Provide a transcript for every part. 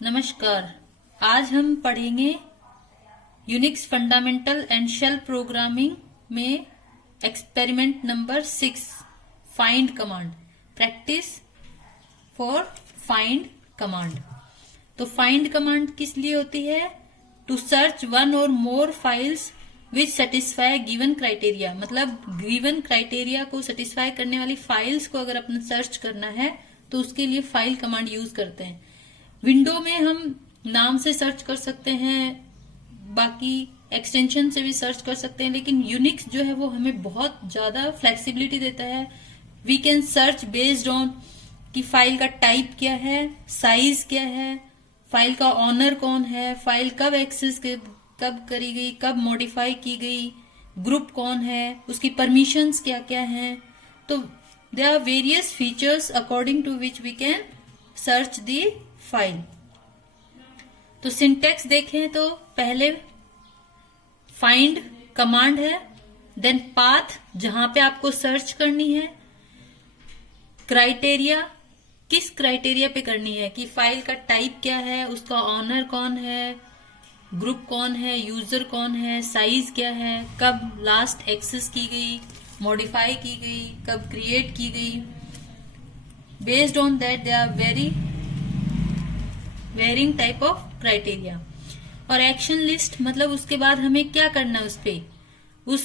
नमस्कार। आज हम पढ़ेंगे Unix fundamental and shell programming में experiment number 6 find command, practice for find command. तो फाइंड कमांड किस लिए होती है? टू सर्च वन और more files which satisfy given criteria. मतलब गिवन क्राइटेरिया को सेटिस्फाई करने वाली फाइल्स को अगर अपने सर्च करना है तो उसके लिए फाइल कमांड यूज करते हैं। विंडो में हम नाम से सर्च कर सकते हैं, बाकी एक्सटेंशन से भी सर्च कर सकते हैं, लेकिन यूनिक्स जो है वो हमें बहुत ज्यादा फ्लेक्सिबिलिटी देता है। We can search based on कि फाइल का टाइप क्या है, साइज क्या है, फाइल का ऑनर कौन है, फाइल कब एक्सेस कब करी गई, कब मॉडिफाई की गई, ग्रुप कौन है, उसकी परमिशंस क्या क्या हैं। तो there are various features according to which we can search the file. तो सिंटेक्स देखें तो पहले फाइंड कमांड है, देन पाथ जहां पे आपको सर्च करनी है, क्राइटेरिया किस क्राइटेरिया पे करनी है कि फाइल का टाइप क्या है, उसका ऑनर कौन है, ग्रुप कौन है, यूजर कौन है, साइज क्या है, कब लास्ट एक्सेस की गई, मॉडिफाई की गई, कब क्रिएट की गई। Based on that they are varying type of criteria. और एक्शन लिस्ट मतलब उसके बाद हमें क्या करना है, उस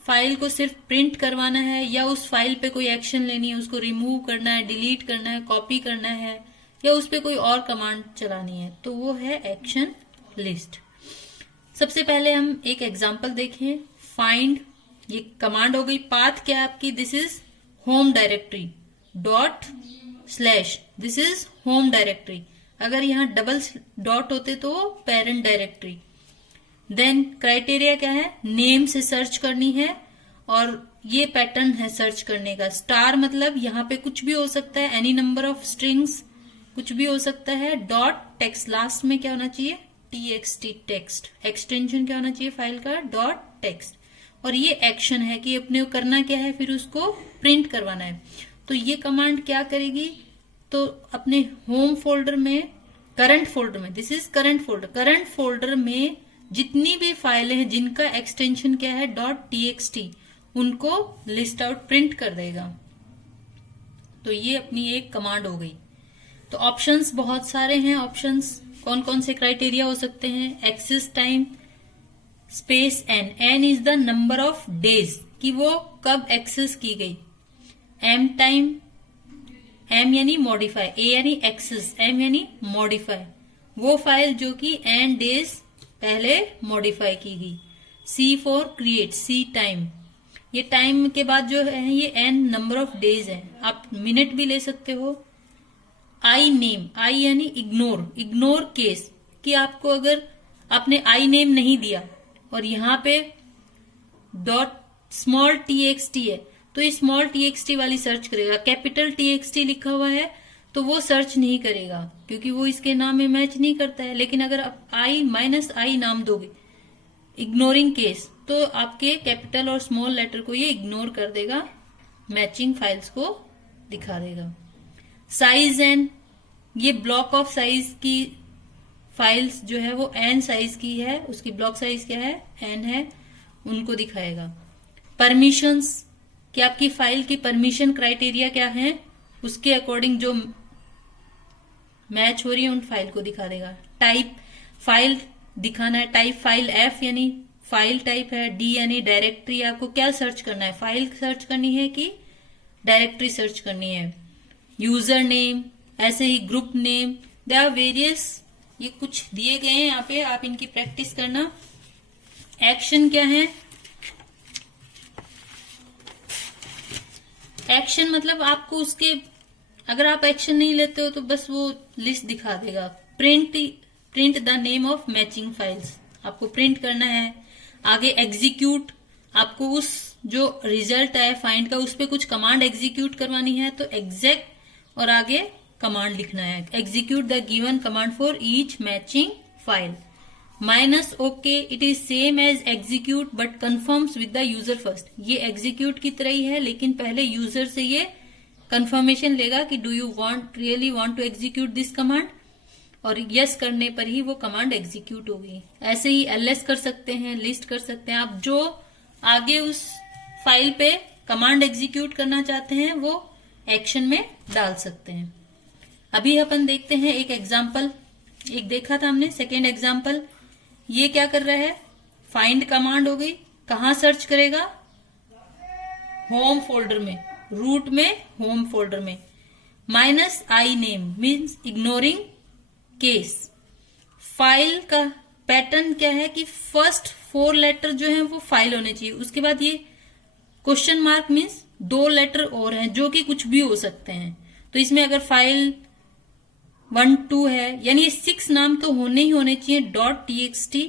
फाइल को सिर्फ प्रिंट करवाना है या उस फाइल पे कोई एक्शन लेनी है, उसको रिमूव करना है, डिलीट करना है, कॉपी करना है, या उस पे कोई और कमांड चलानी है, तो वो है एक्शन लिस्ट। सबसे पहले हम एक एग्जांपल देखें। फाइंड ये कमांड हो गई, पाथ क्या है आपकी, this is home directory, dot slash this is home directory. अगर यहाँ डबल डॉट होते तो पेरेंट डायरेक्टरी। देन क्राइटेरिया क्या है, नेम से सर्च करनी है और ये पैटर्न है सर्च करने का। स्टार मतलब यहाँ पे कुछ भी हो सकता है, एनी नंबर ऑफ स्ट्रिंग्स कुछ भी हो सकता है। डॉट टेक्स्ट लास्ट में क्या होना चाहिए, txt टेक्स्ट। एक्सटेंशन क्या होना चाहिए फाइल का, डॉट टेक्स्ट। और ये एक्शन है कि अपने को करना क्या है, फिर उसको प्रिंट करवाना है। तो ये कमांड क्या करेगी, तो अपने होम फोल्डर में, करंट फोल्डर में, this is current folder, current folder में जितनी भी फाइलें हैं जिनका एक्सटेंशन क्या है .txt, उनको लिस्ट आउट प्रिंट कर देगा। तो ये अपनी एक कमांड हो गई। तो ऑप्शंस बहुत सारे हैं। ऑप्शंस कौन कौन से क्राइटेरिया हो सकते हैं, access time space N is the number of days कि वो कब एक्सेस की गई, एम टाइम, एम यानी मॉडिफाई, ए यानी एक्सेस, एम यानी मॉडिफाई, वो फाइल जो कि एन डेज पहले मॉडिफाई की गई। C for create, C time, ये टाइम के बाद जो है ये एन नंबर ऑफ डेज है, आप मिनट भी ले सकते हो। आई नेम, आई यानी इग्नोर, इग्नोर केस कि आपको अगर आपने आई नेम नहीं दिया और यहाँ पे डॉट स्मॉल txt है तो ये स्मॉल txt वाली सर्च करेगा। कैपिटल txt लिखा हुआ है तो वो सर्च नहीं करेगा क्योंकि वो इसके नाम में मैच नहीं करता है। लेकिन अगर आप I नाम दोगे, इग्नोरिंग केस, तो आपके कैपिटल और स्मॉल लेटर को ये इग्नोर कर देगा, मैचिंग फाइल्स को दिखा देगा। साइज एन, ये ब्लॉक ऑफ साइज की फाइल्स जो है वो एन साइज की है, उसकी ब्लॉक साइज क्या है, एन है, उनको दिखाएगा। परमिशंस कि आपकी फाइल की परमिशन क्राइटेरिया क्या है, उसके अकॉर्डिंग जो मैच हो रही है उन फाइल को दिखा देगा। टाइप फाइल दिखाना है, टाइप फाइल, एफ यानी फाइल टाइप है, डी यानी डायरेक्टरी, आपको क्या सर्च करना है, फाइल सर्च करनी है कि डायरेक्टरी सर्च करनी है। यूजर नेम, ऐसे ही group name, they are various, ये कुछ दिए गए हैं यहाँ पे, आप इनकी प्रैक्टिस करना। एक्शन क्या है, एक्शन मतलब आपको उसके, अगर आप एक्शन नहीं लेते हो तो बस वो लिस्ट दिखा देगा। Print the name of matching files, आपको प्रिंट करना है। आगे एग्जीक्यूट, आपको उस जो रिजल्ट है फाइंड का उस पर कुछ कमांड एग्जीक्यूट करवानी है तो एग्जेक्ट, और आगे कमांड लिखना है, execute the given command for each matching file. Minus okay, it is same as execute but confirms with the user first. ये एग्जीक्यूट की तरह ही है लेकिन पहले यूजर से ये कंफर्मेशन लेगा कि do you really want to execute this command. और यस करने पर ही वो कमांड एग्जीक्यूट होगी। ऐसे ही एलएस कर सकते हैं, लिस्ट कर सकते हैं। आप जो आगे उस फाइल पे कमांड एग्जीक्यूट करना चाहते हैं वो एक्शन में डाल सकते हैं। अभी अपन देखते हैं एक एग्जाम्पल। एक देखा था हमने, सेकेंड एग्जाम्पल। ये क्या कर रहा है, फाइंड कमांड हो गई। कहाँ सर्च करेगा, होम फोल्डर में, रूट में होम फोल्डर में। -i name means ignoring case. File का पैटर्न क्या है कि फर्स्ट 4 लेटर जो है वो फाइल होने चाहिए। उसके बाद ये क्वेश्चन मार्क मीन्स 2 लेटर और हैं जो कि कुछ भी हो सकते हैं। तो इसमें अगर फाइल 1 2 है यानी 6 नाम तो होने ही होने चाहिए .txt,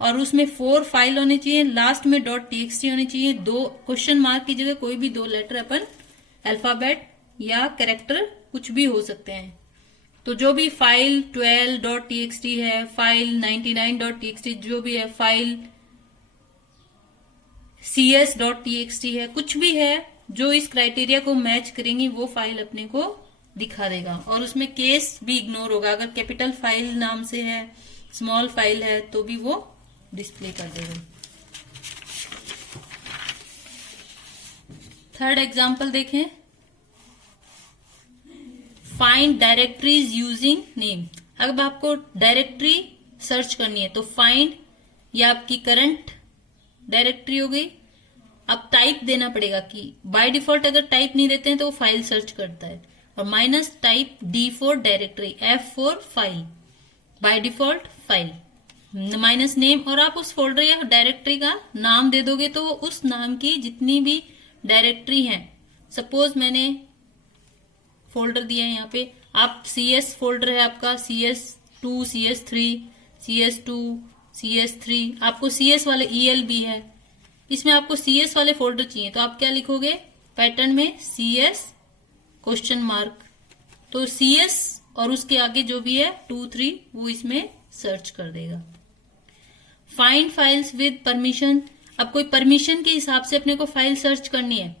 और उसमें 4 फाइल होने चाहिए, लास्ट में .txt होने चाहिए। 2 क्वेश्चन मार्क की जगह कोई भी 2 लेटर अपन अल्फाबेट या कैरेक्टर कुछ भी हो सकते हैं। तो जो भी फाइल 12.txt है, फाइल 99.txt जो भी है, फाइल cs.txt है, कुछ भी है जो इस क्राइटेरिया को मैच करेंगी वो फाइल अपने को दिखा देगा। और उसमें केस भी इग्नोर होगा। अगर कैपिटल फाइल नाम से है, स्मॉल फाइल है तो भी वो डिस्प्ले कर देगा। थर्ड एग्जांपल देखें, फाइंड डायरेक्टरीज यूजिंग नेम। अब आपको डायरेक्टरी सर्च करनी है तो फाइंड, ये आपकी करंट डायरेक्टरी हो गई। अब टाइप देना पड़ेगा कि बाय डिफॉल्ट अगर टाइप नहीं देते हैं तो वो फाइल सर्च करता है। और minus type D for directory, F for file, by default file, minus name. और आप उस फोल्डर या डायरेक्टरी का नाम दे दोगे तो उस नाम की जितनी भी डायरेक्टरी हैं, सपोज मैंने फोल्डर दिया है यहाँ पे, आप CS फोल्डर है आपका, CS2, CS3, CS2, CS3, आपको CS वाले ELB है, इसमें आपको CS वाले फोल्डर चाहिए तो आप क्या लिखोगे पैटर्न में, CS क्वेश्चन मार्क। तो CS और उसके आगे जो भी है 2 3 वो इसमें सर्च कर देगा। Find files with permission. अब कोई परमिशन के हिसाब से अपने को फाइल सर्च करनी है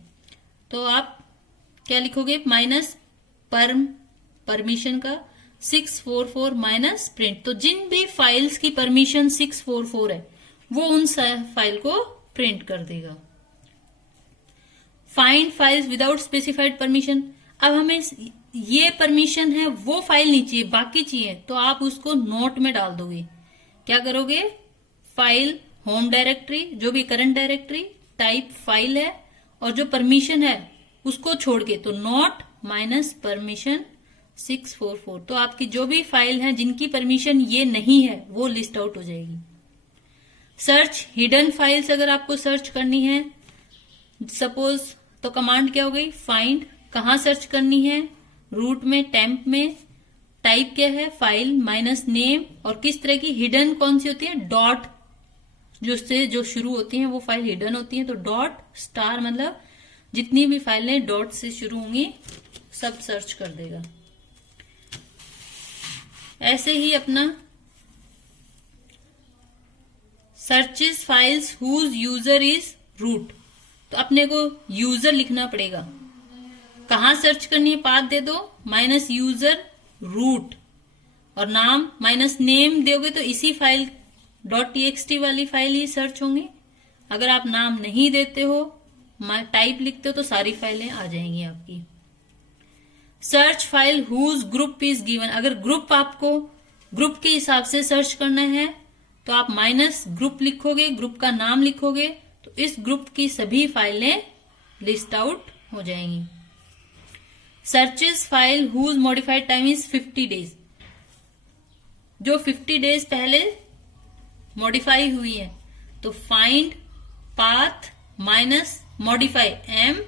तो आप क्या लिखोगे, माइनस परमिशन का 644 माइनस प्रिंट। तो जिन भी फाइल्स की परमिशन 644 है वो उन फाइल को प्रिंट कर देगा। Find files without specified permission. अब हमें ये परमिशन है वो फाइल नहीं चाहिए, बाकी चाहिए तो आप उसको नोट में डाल दोगे। क्या करोगे, फाइल होम डायरेक्टरी जो भी करंट डायरेक्टरी, टाइप फाइल है और जो परमिशन है उसको छोड़ के तो नोट माइनस परमिशन 644। तो आपकी जो भी फाइल है जिनकी परमिशन ये नहीं है वो लिस्ट आउट हो जाएगी। Search hidden files. अगर आपको सर्च करनी है सपोज तो कमांड क्या हो गई, फाइंड, कहाँ सर्च करनी है, रूट में, टेम्प में, टाइप क्या है फाइल, माइनस नेम। और किस तरह की हिडन कौन सी होती है, डॉट जो शुरू होती है वो फाइल हिडन होती है। तो डॉट स्टार मतलब जितनी भी फाइलें डॉट से शुरू होंगी सब सर्च कर देगा। ऐसे ही अपना searches files whose user is root. तो अपने को यूजर लिखना पड़ेगा। कहाँ सर्च करनी है, पाथ दे दो, माइनस यूजर रूट, और नाम माइनस नेम दोगे तो इसी फाइल .txt वाली फाइल ही सर्च होंगी। अगर आप नाम नहीं देते हो, टाइप लिखते हो तो सारी फाइलें आ जाएंगी आपकी। Search file whose group is given. अगर ग्रुप आपको ग्रुप के हिसाब से सर्च करना है तो आप माइनस ग्रुप लिखोगे, ग्रुप का नाम लिखोगे तो इस ग्रुप की सभी फाइलें लिस्ट आउट हो जाएंगी। Searches file whose modified time is 50 days. जो 50 डेज पहले मॉडिफाई हुई है तो find path minus modify M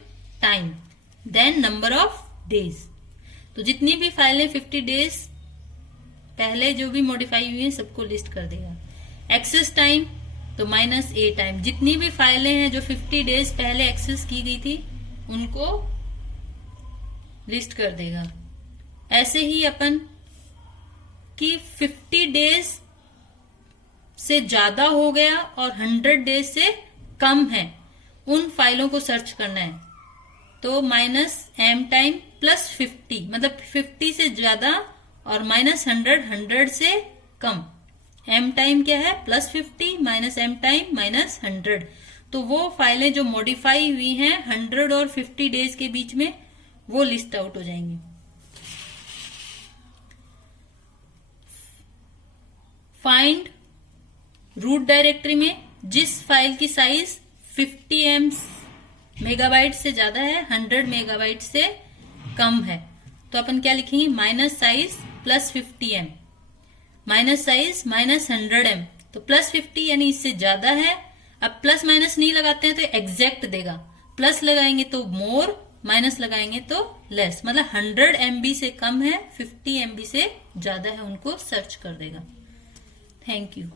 time then number of days. तो जितनी भी फाइलें 50 डेज पहले जो भी मॉडिफाई हुई है सबको लिस्ट कर देगा। एक्सेस टाइम तो माइनस ए टाइम। जितनी भी फाइलें हैं जो 50 डेज पहले एक्सेस की गई थी उनको लिस्ट कर देगा। ऐसे ही अपन कि 50 डेज से ज्यादा हो गया और 100 डेज से कम है उन फाइलों को सर्च करना है तो माइनस एम टाइम प्लस 50 मतलब 50 से ज्यादा और -100 100 से कम। एम टाइम क्या है, +50 माइनस एम टाइम -100। तो वो फाइलें जो मॉडिफाई हुई हैं 100 और 50 डेज के बीच में, वो लिस्ट आउट हो जाएंगी। फाइंड रूट डायरेक्टरी में जिस फाइल की साइज 50 मेगाबाइट से ज्यादा है, 100 मेगाबाइट से कम है, तो अपन क्या लिखेंगे, minus size +50M, minus size -100M। तो +50 यानी इससे ज्यादा है। अब प्लस माइनस नहीं लगाते हैं तो एग्जैक्ट देगा, प्लस लगाएंगे तो मोर, माइनस लगाएंगे तो लेस। मतलब 100 MB से कम है, 50 MB से ज्यादा है, उनको सर्च कर देगा। Thank you.